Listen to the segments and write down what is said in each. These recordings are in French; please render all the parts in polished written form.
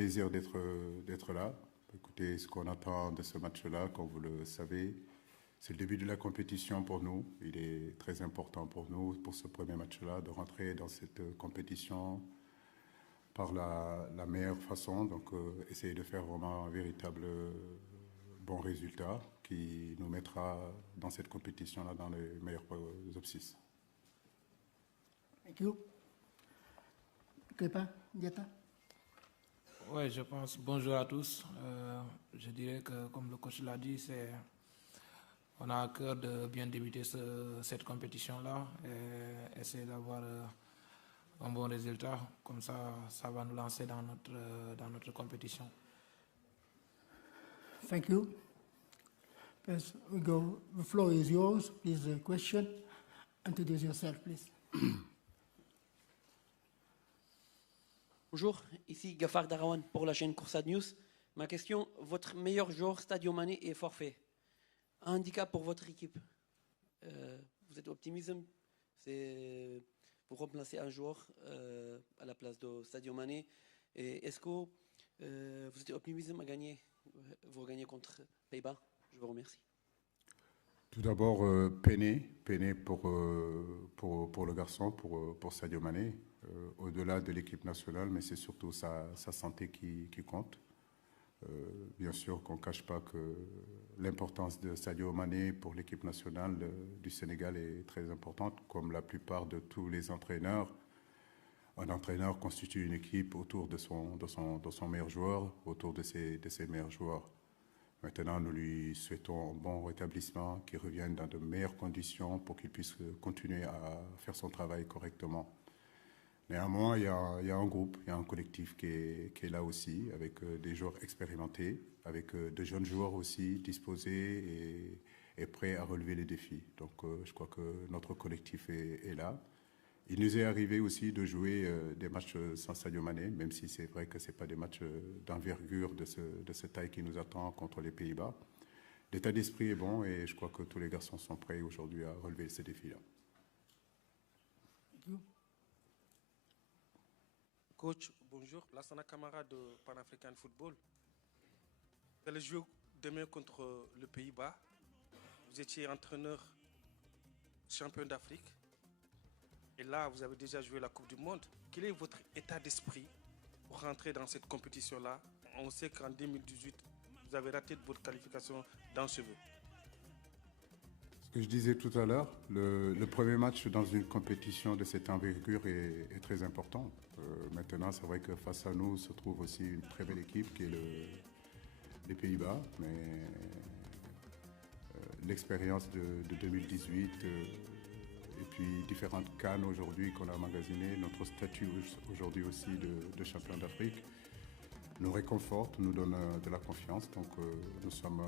plaisir d'être là. Écoutez, ce qu'on attend de ce match-là, comme vous le savez, c'est le début de la compétition pour nous. Il est très important pour nous, pour ce premier match-là, de rentrer dans cette compétition par la meilleure façon. Donc, essayer de faire vraiment un véritable bon résultat qui nous mettra dans cette compétition-là dans les meilleurs top 6. Thank you. Kepa, Diata. Oui, je pense. Bonjour à tous. Je dirais que, comme le coach l'a dit, on a à cœur de bien débuter cette compétition-là et essayer d'avoir un bon résultat. Comme ça va nous lancer dans notre compétition. Thank you. First, the floor is yours. Please, question. Introduce yourself, please. Bonjour, ici Gafar Darawan pour la chaîne Coursade News. Ma question, votre meilleur joueur Sadio Mané est forfait. Un handicap pour votre équipe. Vous êtes optimiste, c'est pour remplacer un joueur à la place de Sadio Mané. Et est-ce que vous êtes optimiste à gagner, vous gagnez contre Pays-Bas? Je vous remercie. Tout d'abord, peiné pour le garçon, pour Sadio Mané, au-delà de l'équipe nationale, mais c'est surtout sa santé qui compte. Bien sûr qu'on ne cache pas que l'importance de Sadio Mané pour l'équipe nationale du Sénégal est très importante, comme la plupart de tous les entraîneurs. Un entraîneur constitue une équipe autour de son meilleur joueur, autour de ses meilleurs joueurs. Maintenant, nous lui souhaitons un bon rétablissement, qu'il revienne dans de meilleures conditions pour qu'il puisse continuer à faire son travail correctement. Néanmoins, il y a un groupe, il y a un collectif qui est là aussi, avec des joueurs expérimentés, avec de jeunes joueurs aussi disposés et prêts à relever les défis. Donc, je crois que notre collectif est là. Il nous est arrivé aussi de jouer des matchs sans Sadio Mané, même si c'est vrai que ce n'est pas des matchs d'envergure de cette taille qui nous attend contre les Pays-Bas. L'état d'esprit est bon et je crois que tous les garçons sont prêts aujourd'hui à relever ces défis-là. Coach, bonjour. Lassana Camara de Pan-African Football. Vous allez jouer demain contre le Pays-Bas. Vous étiez entraîneur champion d'Afrique. Et là, vous avez déjà joué la Coupe du Monde. Quel est votre état d'esprit pour rentrer dans cette compétition-là? On sait qu'en 2018, vous avez raté votre qualification dans ce jeu. Ce que je disais tout à l'heure, le premier match dans une compétition de cette envergure est très important. Maintenant, c'est vrai que face à nous se trouve aussi une très belle équipe qui est les Pays-Bas. Mais l'expérience de 2018 et puis différentes cannes aujourd'hui qu'on a emmagasinées, notre statut aujourd'hui aussi de champion d'Afrique nous réconforte, nous donne de la confiance. Donc nous sommes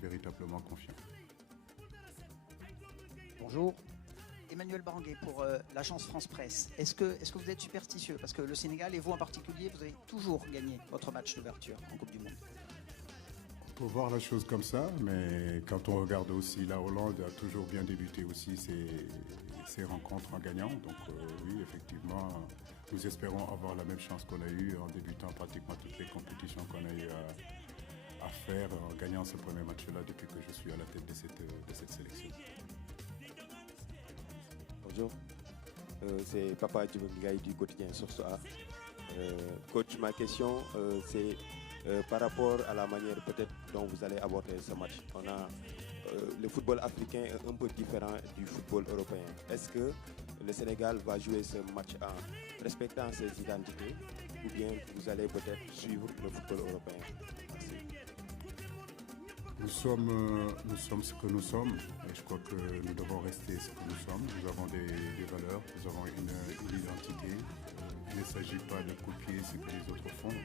véritablement confiants. Bonjour. Emmanuel Baranguet pour l'agence France Presse. Est-ce que vous êtes superstitieux? Parce que le Sénégal et vous en particulier, vous avez toujours gagné votre match d'ouverture en Coupe du Monde. On peut voir la chose comme ça, mais quand on regarde aussi, la Hollande a toujours bien débuté aussi ses rencontres en gagnant. Donc oui, effectivement, nous espérons avoir la même chance qu'on a eue en débutant pratiquement toutes les compétitions qu'on a eu à faire en gagnant ce premier match-là depuis que je suis à la tête de cette sélection. Bonjour, c'est Papa Djibougaï du quotidien Source A. Coach, ma question c'est par rapport à la manière peut-être dont vous allez aborder ce match. Le football africain est un peu différent du football européen. Est-ce que le Sénégal va jouer ce match en respectant ses identités ou bien vous allez peut-être suivre le football européen? Merci. Nous sommes ce que nous sommes et je crois que nous devons rester ce que nous sommes. Nous avons des valeurs, nous avons une identité. Il ne s'agit pas de copier ce que les autres font,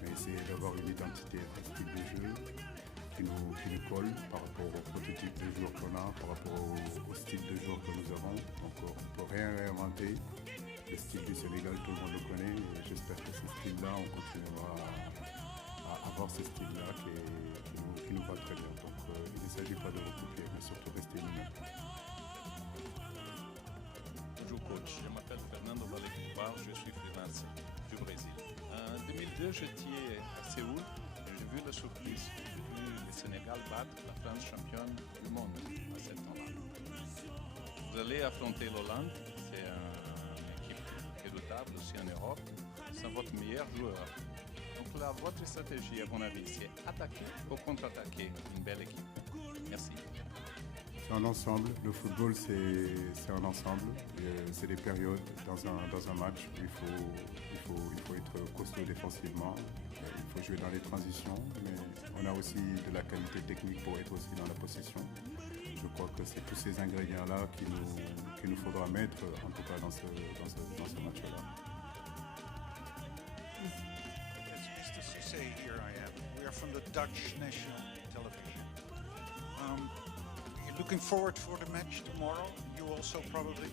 mais essayer d'avoir une identité, un style de jeu qui nous colle par rapport au prototype de joueurs qu'on a, par rapport au style de joueurs que nous avons. Donc on ne peut rien réinventer. Le style du Sénégal, tout le monde le connaît et j'espère que ce style-là, on continuera à avoir ce style-là qui nous va très bien. Donc il ne s'agit pas de recopier, mais surtout rester nous-mêmes. Bonjour coach, je m'appelle Fernando Valetibar, je suis freelance du Brésil. En 2018, 2002, j'étais à Séoul et j'ai vu la surprise. J'ai vu le Sénégal battre la France championne du monde à ce temps-là. Vous allez affronter l'Hollande, c'est une équipe redoutable aussi en Europe, c'est votre meilleur joueur. Donc là, votre stratégie, à mon avis, c'est attaquer ou contre-attaquer une belle équipe. Merci. C'est un ensemble. Le football, c'est un ensemble. C'est des périodes dans un match. Il faut être costaud défensivement. Il faut jouer dans les transitions. Mais on a aussi de la qualité technique pour être aussi dans la possession. Je crois que c'est tous ces ingrédients-là qu'il nous faudra mettre, en tout cas dans ce match-là. As Mr. Cissé, here I am. We are from the Dutch national television. You're looking forward for the match tomorrow. You also probably.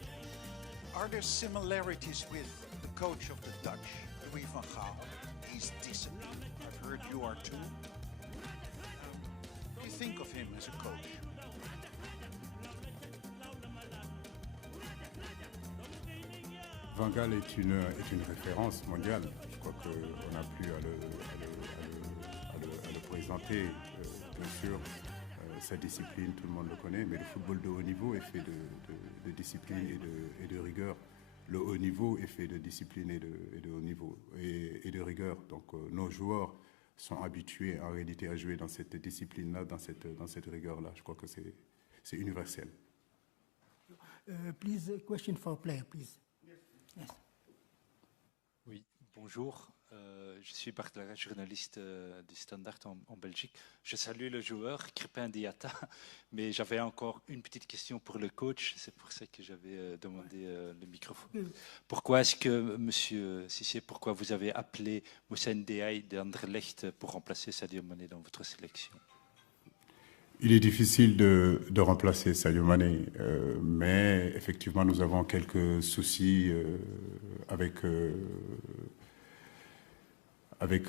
Are there similarities with the coach of the Dutch, Louis van Gaal? He's disciplined. I've heard you are too. What do you think of him as a coach? Van Gaal est une référence mondiale. Je crois qu'on n'a plus à le présenter. Bien sûr, sa discipline, tout le monde le connaît, mais le football de haut niveau est fait de discipline et de rigueur. Le haut niveau est fait de discipline et de haut niveau et de rigueur. Donc nos joueurs sont habitués en réalité à jouer dans cette discipline-là, dans cette rigueur-là. Je crois que c'est universel. Please, question for player, please. Yes. Oui, bonjour. Je suis Bartlara, journaliste du Standard en Belgique. Je salue le joueur, Crépin Diatta, mais j'avais encore une petite question pour le coach. C'est pour ça que j'avais demandé le microphone. Pourquoi est-ce que, Monsieur Cissé, pourquoi vous avez appelé Moussa Ndiaye d'Anderlecht pour remplacer Sadio Mané dans votre sélection? Il est difficile de remplacer Sadio Mané, mais effectivement, nous avons quelques soucis avec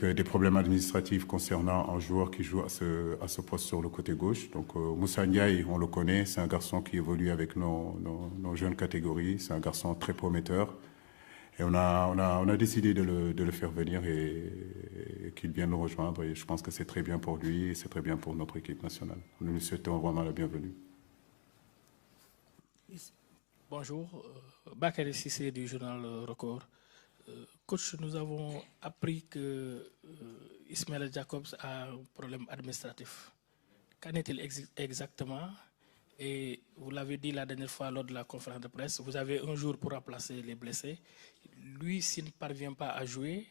des problèmes administratifs concernant un joueur qui joue à ce poste sur le côté gauche. Donc Moussa Ndiaye, on le connaît, c'est un garçon qui évolue avec nos jeunes catégories, c'est un garçon très prometteur. Et on a décidé de le faire venir et qu'il vienne nous rejoindre. Et je pense que c'est très bien pour lui et c'est très bien pour notre équipe nationale. Nous lui souhaitons vraiment la bienvenue. Bonjour, Bakary Cissé du journal Record. Coach, nous avons appris que Ismaël Jacobs a un problème administratif. Qu'en est-il exactement? Et vous l'avez dit la dernière fois lors de la conférence de presse, vous avez un jour pour remplacer les blessés. Lui, s'il ne parvient pas à jouer,